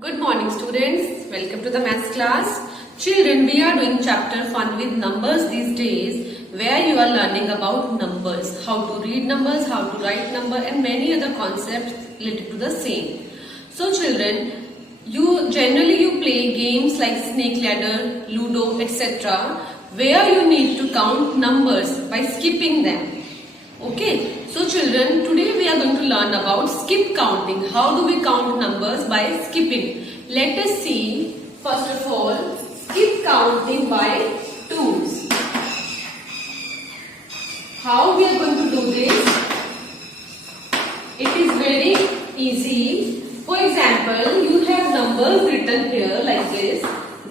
Good morning students, welcome to the maths class. Children, we are doing chapter fun with numbers these days where you are learning about numbers, how to read numbers, how to write number and many other concepts related to the same. So children, you play games like snake ladder, ludo, etc. where you need to count numbers by skipping them. Okay, so children, today we are going to learn about skip counting. How do we count numbers by skipping? Let us see, first of all, skip counting by twos. How we are going to do this? It is very easy. For example, you have numbers written here like this: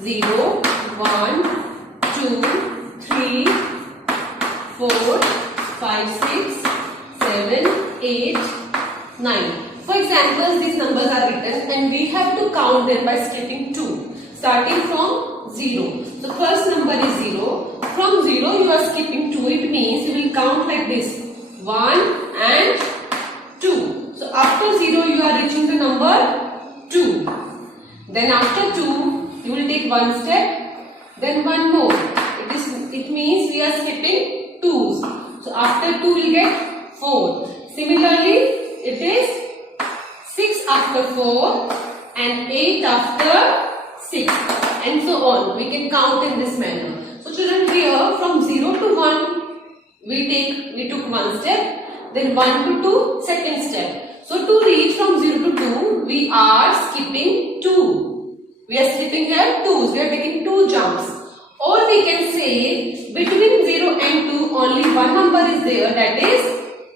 0, 1, 2, 3, 4, 5, 6, 7, 8, 9. For example, these numbers are written and we have to count them by skipping 2. Starting from 0. So first number is 0. From 0 you are skipping 2. It means you will count like this: 1 and 2. So after 0 you are reaching the number 2. Then after 2 you will take one step. Then one more. It means we are skipping 2s. So after 2 we will get 4. Similarly, it is 6 after 4 and 8 after 6 and so on. We can count in this manner. So children, here from 0 to 1 we took one step, then 1 to 2 second step. So to reach from 0 to 2 we are skipping 2. We are skipping here 2s. We are taking 2 jumps. Or we can say between 0 and 2 only one number is there, that is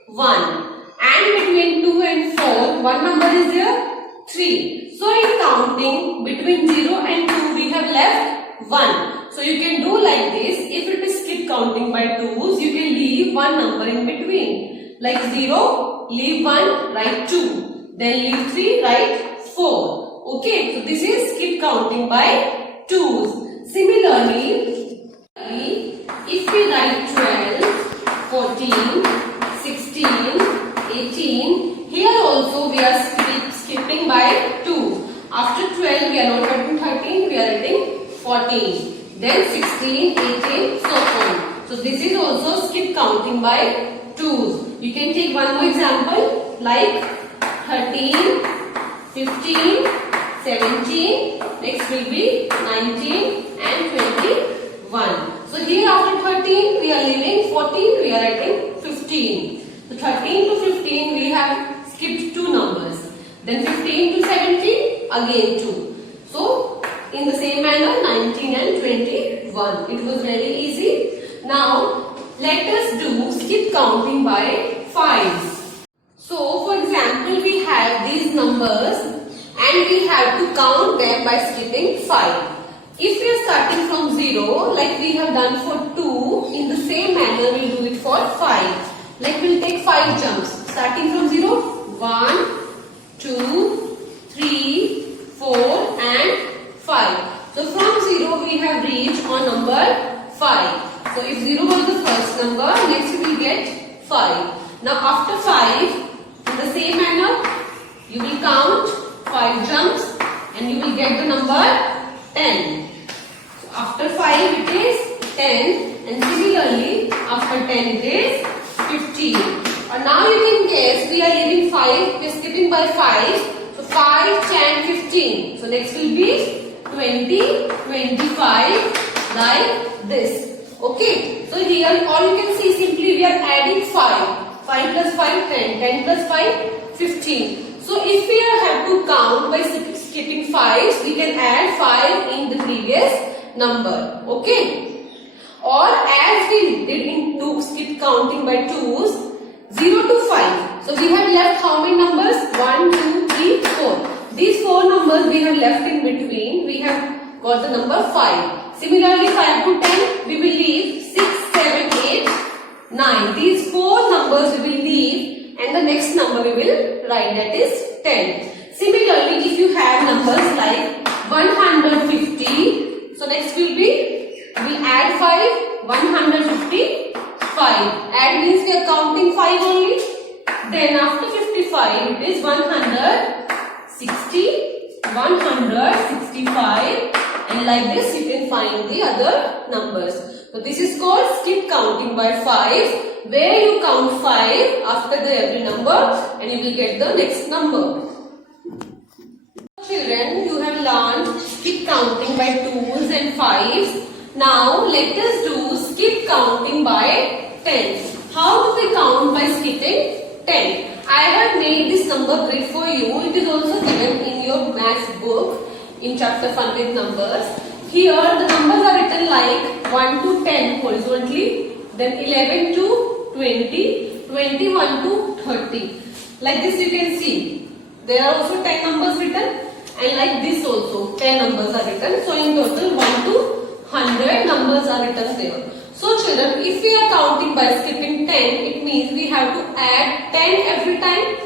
1. And between 2 and 4 one number is there, 3. So in counting between 0 and 2 we have left 1. So you can do like this. If it is skip counting by 2s, you can leave one number in between. Like 0, leave 1, write 2. Then leave 3, write 4. Okay, so this is skip counting by 2s. Similarly, if we write 12, 14, 16, 18, here also we are skipping by 2. After 12 we are not writing 13, we are writing 14. Then 16, 18, so on. So this is also skip counting by 2s. You can take one more example like 13, 15, 17, next will be 19 and 21. So here after 13 we are leaving 14, we are writing 15. So 13 to 15 we have skipped 2 numbers. Then 15 to 17 again 2. So in the same manner 19 and 21. It was very easy. Now let us do skip counting by 5s. So for example, we have these numbers and we have to count them by skipping 5. If we are starting from 0 like we have done for 2, in the same manner we will do it for 5. Like we will take 5 jumps. Starting from 0, 1, 2, 3, 4 and 5. So from 0 we have reached on number 5. So if 0 was the first number, next we will get 5. Now after 5, in the same manner, you will count 5 jumps and you will get the number 10. So after 5 it is 10 and similarly after 10 it is 15. And now you can guess we are leaving 5, we are skipping by 5. So 5, 10, 15. So next will be 20, 25 like this. Okay. So here all you can see simply we are adding 5. 5 plus 5, 10. 10 plus 5, 15. So if we have to count by skipping 5s, we can add 5 in the previous number. Okay. Or as we did in skip counting by 2s, 0 to 5. So we have left how many numbers? 1, 2, 3, 4. These 4 numbers we have left in between. We have got the number 5. Similarly 5 to 10 we will leave 6, 7, 8, 9. These 4 numbers we will leave and the next number we will write, that is 10. Similarly if you have numbers like 150, so next will be, we add 5, 155. Add means we are counting 5 only. Then after 55 it is 160, 165, and like this you can find the other numbers. So this is called skip counting by 5, where you count 5 after the every number and you will get the next number. Children, you have learned skip counting by 2s and 5s. Now let us do skip counting by 10s. How do we count by skipping 10? I have made this number grid for you. It is also given in your maths book in chapter fun with numbers. Here the numbers are written like 1 to 10 horizontally, then 11 to 20, 21 to 30. Like this you can see. There are also 10 numbers written, and like this also 10 numbers are written. So in total 1 to 100 numbers are written there. So children, if we are counting by skipping 10, it means we have to add 10 every time.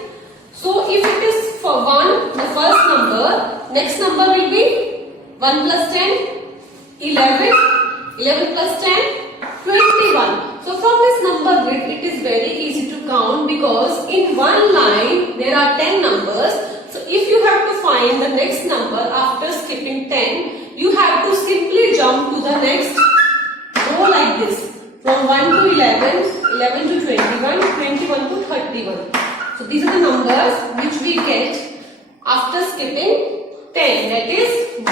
So if it is for 1, the first number, next number will be 1 plus 10, 11, 11 plus 10, 21. So from this number grid, it is very easy to count because in one line there are 10 numbers. So if you have to find the next number after skipping 10, you have to simply jump to the next row like this. From 1 to 11, 11 to 21, 21 to 31. So these are the numbers which we get after skipping 10. That is 1,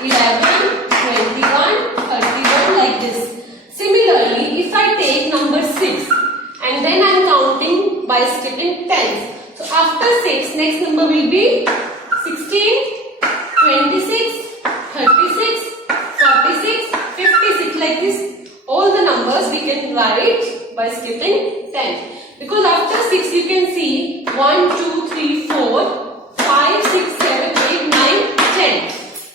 11, 21, 31 like this. Similarly, if I take number 6 and then I am counting by skipping 10. So after 6, next number will be 16, 26, 36, 46, 56 like this. All the numbers we can write by skipping 10. Because after 6 you can see 1, 2, 3, 4, 5, 6, 7, 8, 9, 10.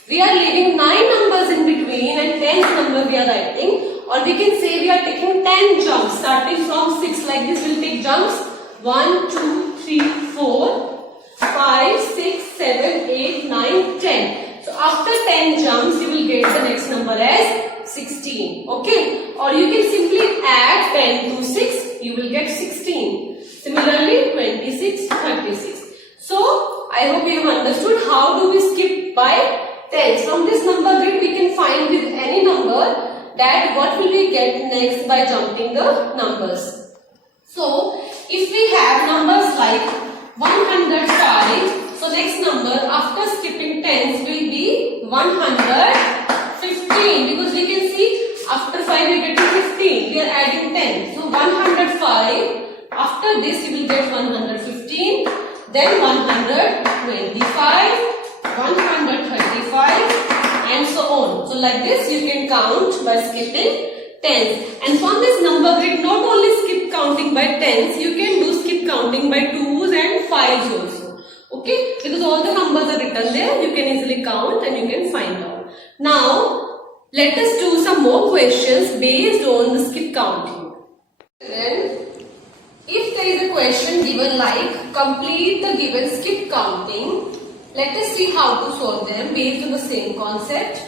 We are leaving 9 numbers in between and 10th number we are writing. Or we can say we are taking 10 jumps. Starting from 6 like this we will take jumps. 1, 2, 3, 4, 5, 6, 7, 8, 9, 10. So after 10 jumps you will get the next number as 16. Okay. Or you can simply add 10 to 6. You will get 16. Similarly 26, 36. So I hope you have understood how do we skip by 10s. From this number grid we can find with any number that what will we get next by jumping the numbers. So if we have numbers like 105, so next number after skipping 10s will be 115, because we can see after 5 we are getting 15, we are adding 10. So 105, after this you will get 115, then 125, 135 and so on. So like this you can count by skipping 10s. And from this number grid, not only skip counting by 10s, you can do skip counting by 2s and 5s also. Okay, because all the numbers are written there, you can easily count and you can find out. Now let us do some more questions based on the skip counting. Then if there is a question given like complete the given skip counting, let us see how to solve them based on the same concept.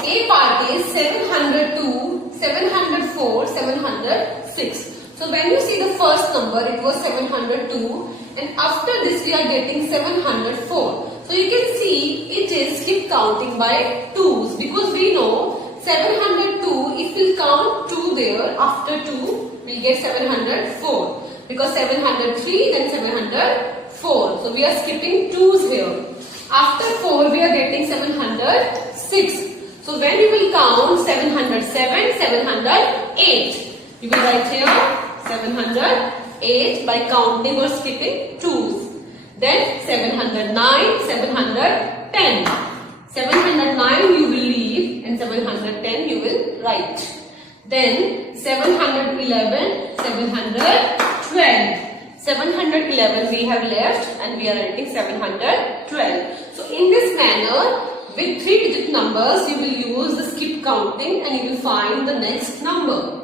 A part is 702, 704, 706. So when you see the first number, it was 702, and after this we are getting 704. So you can see it is skip counting by 2s, because we know 702, if we count 2 there, after 2 we'll get 704. Because 703 then 704. So we are skipping 2s here. After 4 we are getting 706. So when you will count 707, 708. You will write here 708 by counting or skipping 2s. Then 709, 710. 709 you will leave and 710 you will write. Then 711, 712. 711 we have left and we are writing 712. So in this manner, with 3-digit numbers, you will use the skip counting and you will find the next number.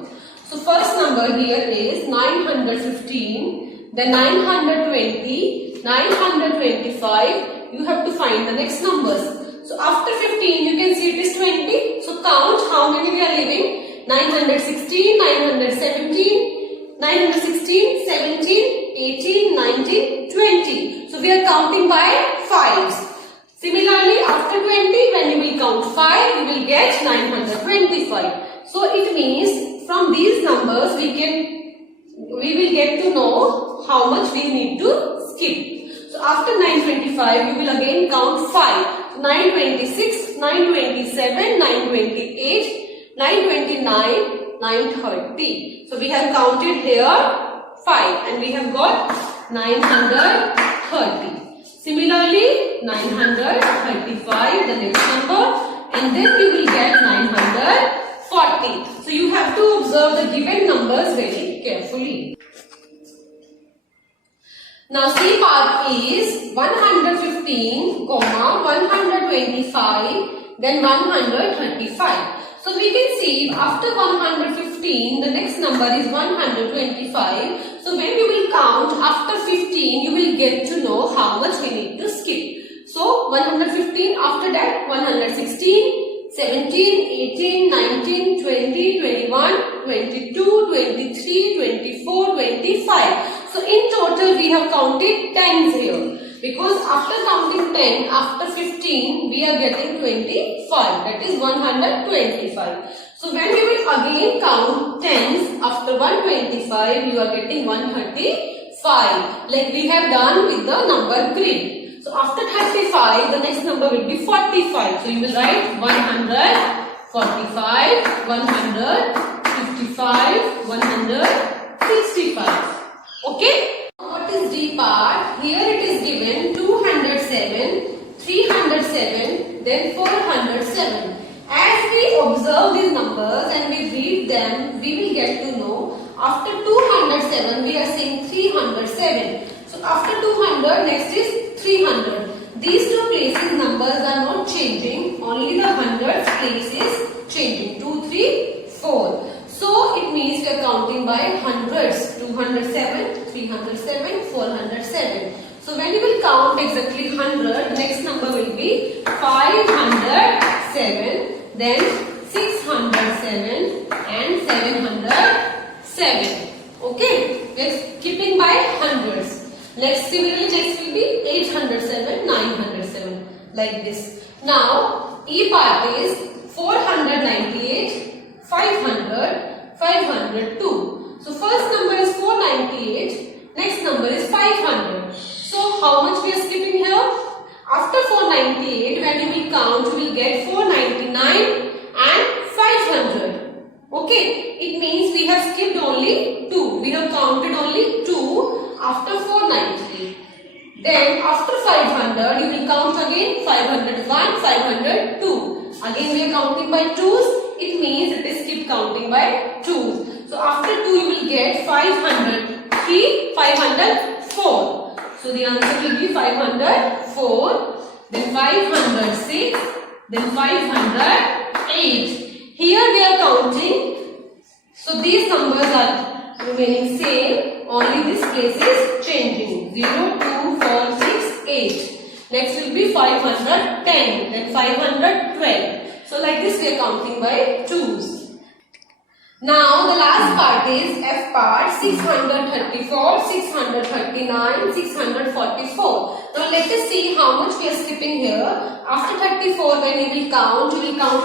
So first number here is 915, then 920, 925. You have to find the next numbers. So after 15, you can see it is 20. So count how many we are leaving. 916, 917, 916, 17, 18, 19, 20. So we are counting by 5s. will get 925. So it means from these numbers we will get to know how much we need to skip. So after 925 you will again count 5. 926, 927, 928, 929, 930. So we have counted here 5 and we have got 930. Similarly, 935, the next number, and then we will get 940. So you have to observe the given numbers very carefully. Now C part is 115, 125, then 135. So we can see after 115, the next number is 125. So when you will count after 15, you will get to know how much we need to skip. So 115, after that 116, 17, 18, 19, 20, 21, 22, 23, 24, 25. So in total we have counted tens here. Because after counting 10, after 15, we are getting 25. That is 125. So when we will again count tens, after 125, you are getting 135. Like we have done with the number grid. So after 35, the next number will be 45. So you will write 145, 155, 165. Okay? What is D part? Here it is given 207, 307, then 407. As we observe these numbers and we read them, we will get to know after 207 we are saying 307. So after 200 next is 300. These two places numbers are not changing, only the hundreds place is changing. 2, 3, 4. So it means we are counting by hundreds. 207, 307, 407. So when you will count exactly 100, next number will be 507, then 607 and 707. Okay, let's keeping by hundreds. Next similarly next will be 807, 907 like this. Now E part is 498, 500, 502. So first number is 498, next number is 500. So how much we are skipping here? After 498, when you will count, you will get 499 and 500. Okay, it means we have skipped only 2. We have counted only 2 after 498. Then after 500, you will count again 501, 502. Again we are counting by 2's. It means it is keep counting by 2's. So after 2 you will get 503, 504. So the answer will be 504, then 506, then 508. Here we are counting. So these numbers are remaining same, only this place is changing. 0, 2, 4, 6, 8. Next will be 510, then 512. So like this we are counting by 2's. Now the last part is F part, 634, 639, 644. Now let us see how much we are skipping here. After 34 when you will count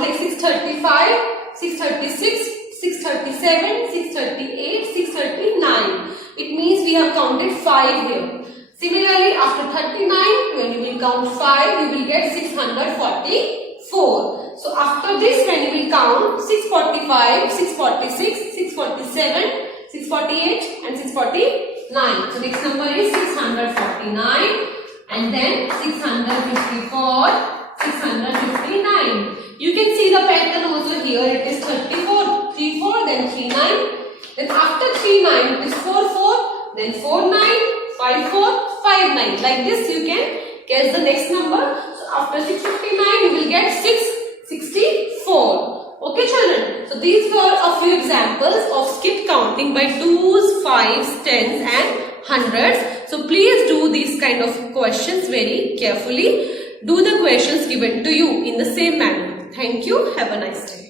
like 635, 636, 637, 638, 639. It means we have counted 5 here. Similarly after 39 when you will count 5 you will get 644. So after this when you will count 645, 646, 647, 648 and 649. So next number is 649 and then 654, 659. You can see the pattern also here. It is 34, 34, then 39. Then after 39 it is 44, then 49, 54, 59. Like this you can guess the next number. So after 659 you will get 664. Okay children. So these were a few examples of skip counting by 2's, 5's, 10's and hundreds. So please do these kind of questions very carefully. Do the questions given to you in the same manner. Thank you. Have a nice day.